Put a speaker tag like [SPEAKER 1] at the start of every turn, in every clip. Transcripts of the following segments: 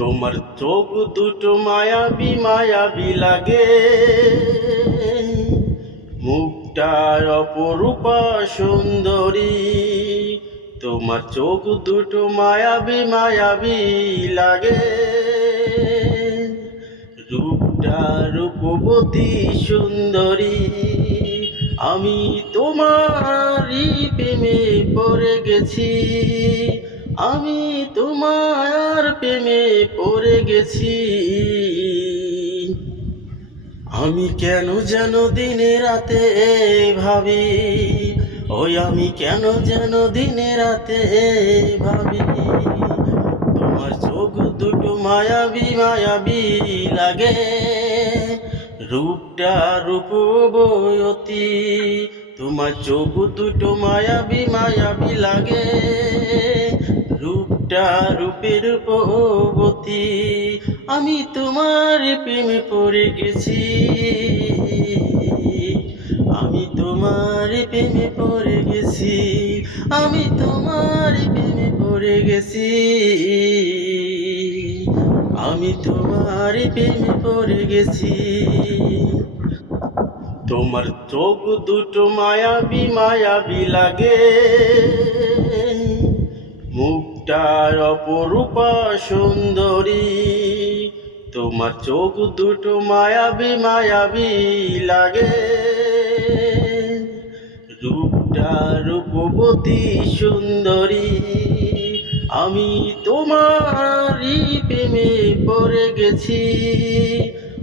[SPEAKER 1] তোমার চোখ দুটো মায়াবী, মায়াবি লাগে। মুখটার অপরূপা সুন্দরী। তোমার চোখ দুটো মায়াবী মায়াবী লাগে। রূপটা রূপবতী সুন্দরী। আমি তোমারই প্রেমে পড়ে গেছি। আমি তোমার প্রেমে পড়ে গেছি। আমি কেন যেন দিনে রাতে ভাবি, ওই আমি কেন যেন দিনে রাতে ভাবি। তোমার চোখ দুটো মায়াবী মায়াবী লাগে। রূপটা রূপবতী, তোমার চোখ দুটো মায়াবী মায়াবী লাগে। রূপের রূপবতী আমি তোমার প্রেমে পড়ে গেছি। আমি তোমার প্রেমে পড়ে গেছি, আমি তোমার প্রেমে পড়ে গেছি। আমি তোমার প্রেমে পড়ে গেছি। তোমার চোখ দুটো মায়াবী মায়াবী লাগে। অপরূপা সুন্দরী। তোমার চোখ দুটো মায়াবী মায়াবী লাগে। রূপটা রূপবতী সুন্দরী। আমি তোমারই প্রেমে পড়ে গেছি।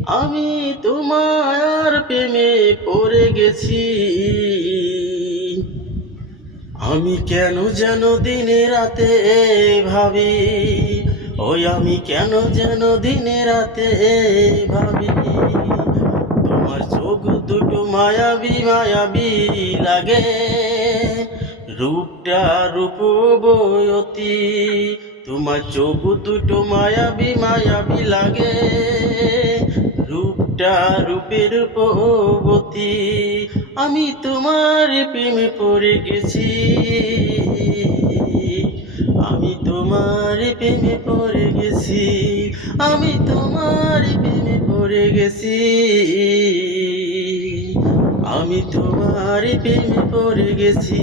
[SPEAKER 1] আমি তোমার প্রেমে পড়ে গেছি। আমি কেন যেন দিনে রাতে ভাবি? ওই আমি কেন যেন দিনে রাতে ভাবি? তোমার চোখ দুটো মায়াবী মায়াবী লাগে। রূপটা রূপবতী তোমার চোখ দুটো মায়াবী মায়াবী লাগে। রূপটা রূপের রূপবতী। আমি তোমার প্রেমে পড়ে গেছি। আমি তোমার প্রেমে পড়ে গেছি। আমি তোমার প্রেমে পড়ে গেছি। আমি তোমার প্রেমে পড়ে গেছি।